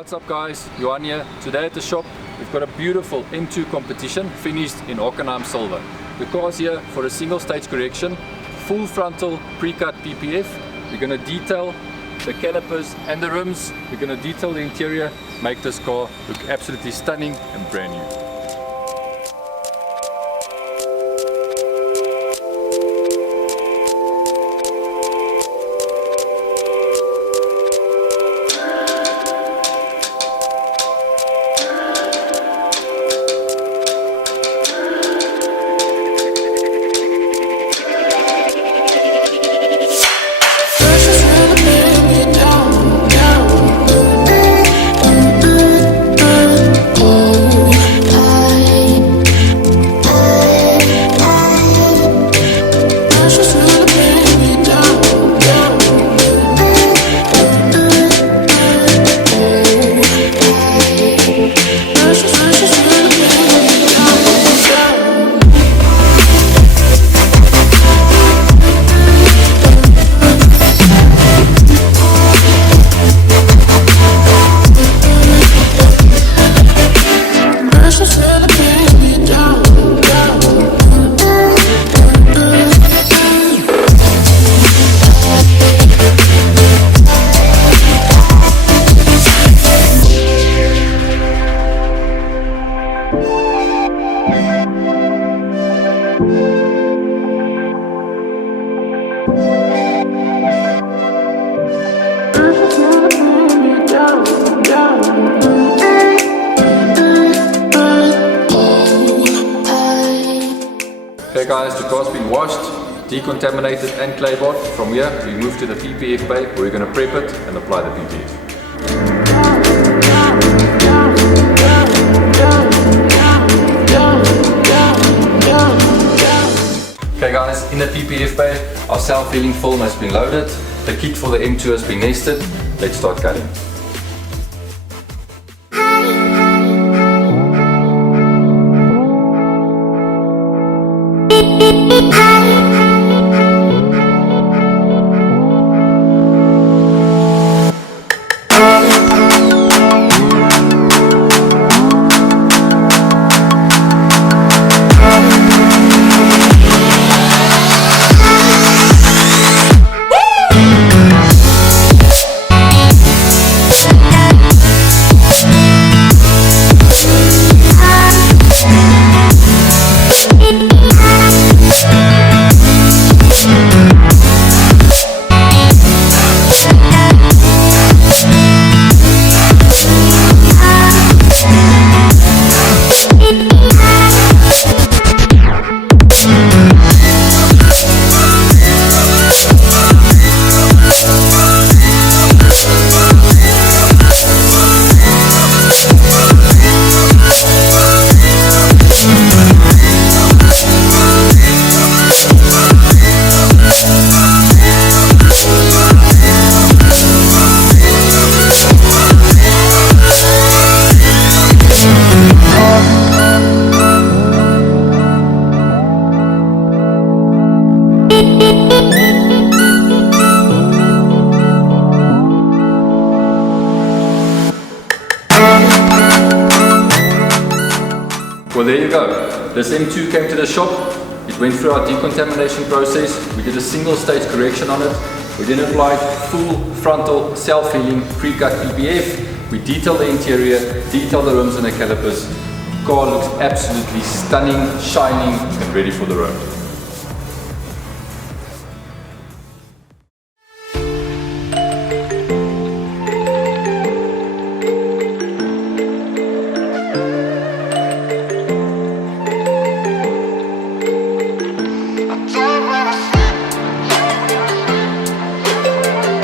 What's up guys, Johan here. Today at the shop we've got a beautiful M2 Competition finished in Hockenheim silver. The car's here for a single stage correction, full frontal pre-cut PPF. We're going to detail the calipers and the rims. We're going to detail the interior, make this car look absolutely stunning and brand new. Okay guys, the car's been washed, decontaminated and clay-barred. From here we move to the PPF bay where we're going to prep it and apply the PPF. Okay guys, in the PPF bay our self-healing film has been loaded, the kit for the M2 has been nested. Let's start cutting. Well, there you go. This M2 came to the shop. It went through our decontamination process. We did a single stage correction on it. We then applied full frontal self-healing pre-cut PPF. We detailed the interior, detailed the rims and the calipers. The car looks absolutely stunning, shining and ready for the road.